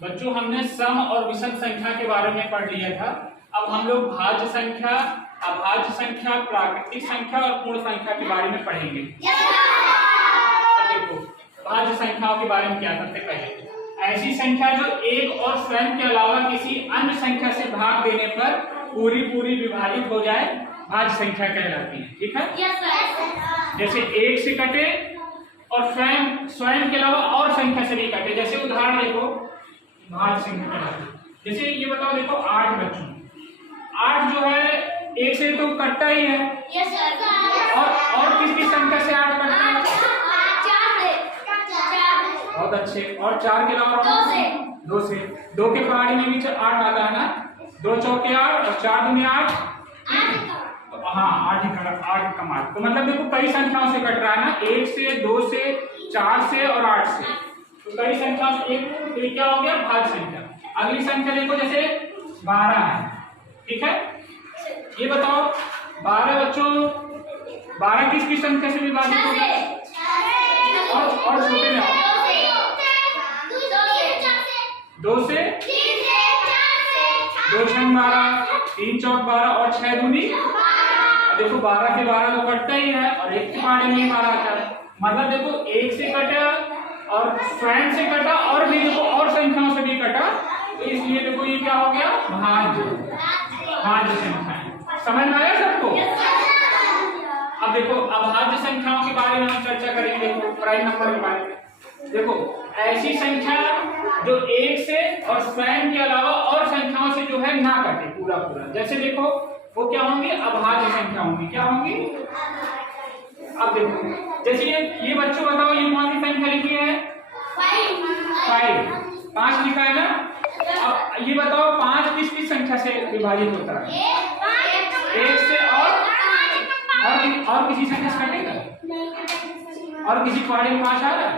बच्चों हमने सम और विषम संख्या के बारे में पढ़ लिया था। अब हम लोग भाज्य संख्या, अभाज्य संख्या, प्राकृतिक संख्या और पूर्ण संख्या के बारे में पढ़ेंगे। देखो भाज्य संख्याओं के बारे में क्या करते हैं, पहले ऐसी संख्या जो एक और स्वयं के अलावा किसी अन्य संख्या से भाग देने पर पूरी पूरी विभाजित हो जाए, भाज्य संख्या कहलाती है। ठीक है, जैसे एक से कटे और स्वयं के अलावा और संख्या से भी कटे। जैसे उदाहरण देखो भाज्य संख्या कहलाती है। जैसे ये बताओ, देखो 8 बच्चों, 8 जो है एक से तो कटता ही है। और किस किस संख्या से 8 कटता है? बहुत अच्छे। और 4 के अलावा 2 से 2 के पहाड़ी में भी 8 आता है ना, 2 चौके 8 और 4 दूनी 8। हाँ 8 कम 8। तो मतलब देखो कई संख्याओं से कट रहा है ना, 1 से 2 से 4 से और 8 से, तो कई संख्याओं से एक, तो क्या हो गया भाज्य संख्या। अगली संख्या देखो जैसे 12 है। ठीक है, ये बताओ 12 बच्चों, 12 किस किस संख्या से विभाजित होगा? और छोटे में 2 से 2 छंग 12, 3 चौक 12 और 6 दूनी। देखो 12 के 12 तो कटता ही है और 1 के पहाड़ी में 12 आता है। मतलब देखो 1 से कटा और स्वयं से कटा और भी देखो और संख्याओं से भी कटा, तो इसलिए देखो ये क्या हो गया, भाज्य संख्या है। समझ में आया सबको? अब देखो अभाज्य संख्याओं के बारे में हम चर्चा करेंगे। देखो प्राइम नंबर के बारे में देखो, ऐसी संख्या जो एक से और स्वयं के अलावा और संख्याओं से जो है ना कटे पूरा पूरा। जैसे देखो वो क्या होंगी, अभाज्य संख्या होंगी। क्या होंगी? अब देखो जैसे ये बच्चों बताओ, ये कौन सी संख्या लिखी है? 5 लिखा है ना। अब ये बताओ 5 किस किस संख्या से विभाजित होता है? 1 से और किसी संख्या से कटेगा? और किसी पहाड़ी में 5 आ रहा है?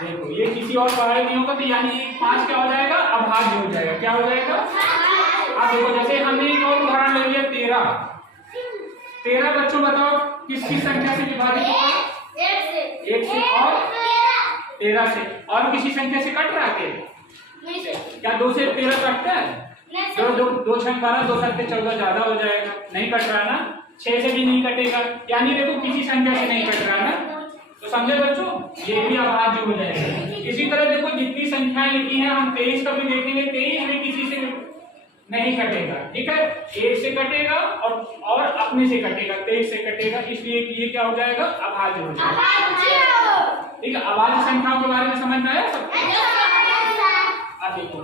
देखो ये किसी और पहाड़ी नहीं होगा, तो यानी 5 क्या हो जाएगा, अभाज्य हो जाएगा। क्या हो जाएगा? अब देखो जैसे हमने एक और उदाहरण ले लिया 13 बच्चों बताओ किस किस संख्या से विभाजित होगा? 1 से और 13 से। और किसी संख्या से कट रहा है क्या? 2 से 13 कटता है? 2 छंग 12, 2 7 14 ज्यादा हो जाएगा, नहीं कट रहा ना। 6 से भी नहीं कटेगा, यानी देखो किसी संख्या से नहीं कट रहा ना। तो समझे बच्चों, ये भी अभाज्य हो जाएगा। इसी तरह देखो जितनी संख्याएं लिखी हैं हम 23 का भी देखेंगे, 23 में किसी से नहीं कटेगा। ठीक है, 1 से कटेगा और अपने से कटेगा, 23 से कटेगा, इसलिए ये क्या हो जाएगा, अभाज्य हो जाएगा। ठीक है, अभाज्य संख्याओं के बारे में समझ में आया सबको? अब देखो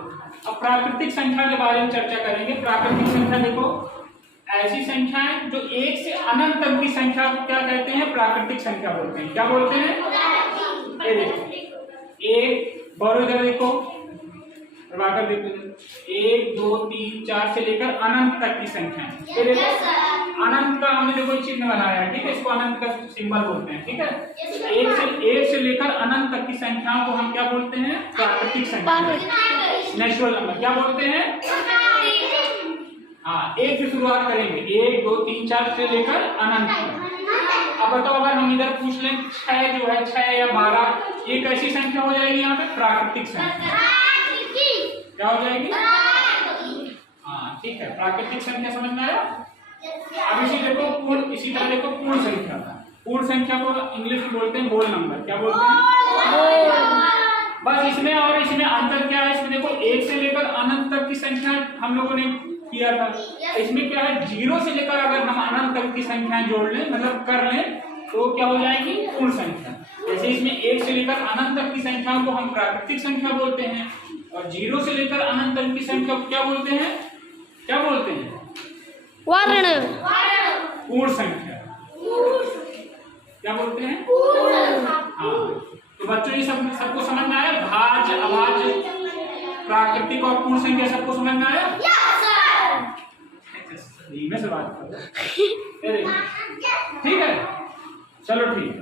अब प्राकृतिक संख्या के बारे में चर्चा करेंगे। प्राकृतिक संख्या देखो ऐसी संख्याएं जो 1 से अनंत तक की संख्या को क्या कहते हैं, प्राकृतिक संख्या बोलते हैं। क्या बोलते हैं? ये देखो 1 बड़ो इधर देखो, प्रभाकर देखो 1 2 3 4 से लेकर अनंत तक की संख्या। ये देखो अनंत का हमने देखो चिन्ह बनाया है। ठीक है, इसको अनंत का सिंबल बोलते हैं। ठीक है, 1 से लेकर अनंत तक की संख्याओं को हम क्या बोलते हैं, प्राकृतिक संख्या, नेचुरल नंबर। क्या बोलते हैं? हाँ, 1 से शुरुआत करेंगे, 1 2 3 4 से लेकर अनंत तक। अब बताओ अगर हम इधर पूछ लें 6 जो है, 6 या 12, ये कैसी संख्या हो जाएगी? यहाँ पे प्राकृतिक संख्या। क्या हो जाएगी? हाँ ठीक है, प्राकृतिक संख्या समझ में आया। अब इसी तरह देखो पूर्ण संख्या। पूर्ण संख्या को इंग्लिश में बोलते हैं होल नंबर। क्या बोलते हैं? बस इसमें और इसमें अंतर क्या है? इसमें देखो 1 से लेकर अनंत तक की संख्या हम लोगों ने किया था। इसमें क्या है, 0 से लेकर अगर हम अनंत तक की संख्याएं जोड़ लें, मतलब कर लें, तो क्या हो जाएगी, पूर्ण संख्या। जैसे इसमें 1 से लेकर अनंत तक की संख्याओं को हम प्राकृतिक संख्या बोलते हैं, और 0 से लेकर अनंत तक की संख्या को क्या बोलते हैं? क्या बोलते हैं? पूर्ण संख्या। क्या बोलते हैं? हाँ, तो बच्चों ये सबको समझ में आया? भाज्य, अभाज्य, प्राकृतिक और पूर्ण संख्या सबको समझ में आया? धीमे से बात करो। ठीक है, चलो ठीक है।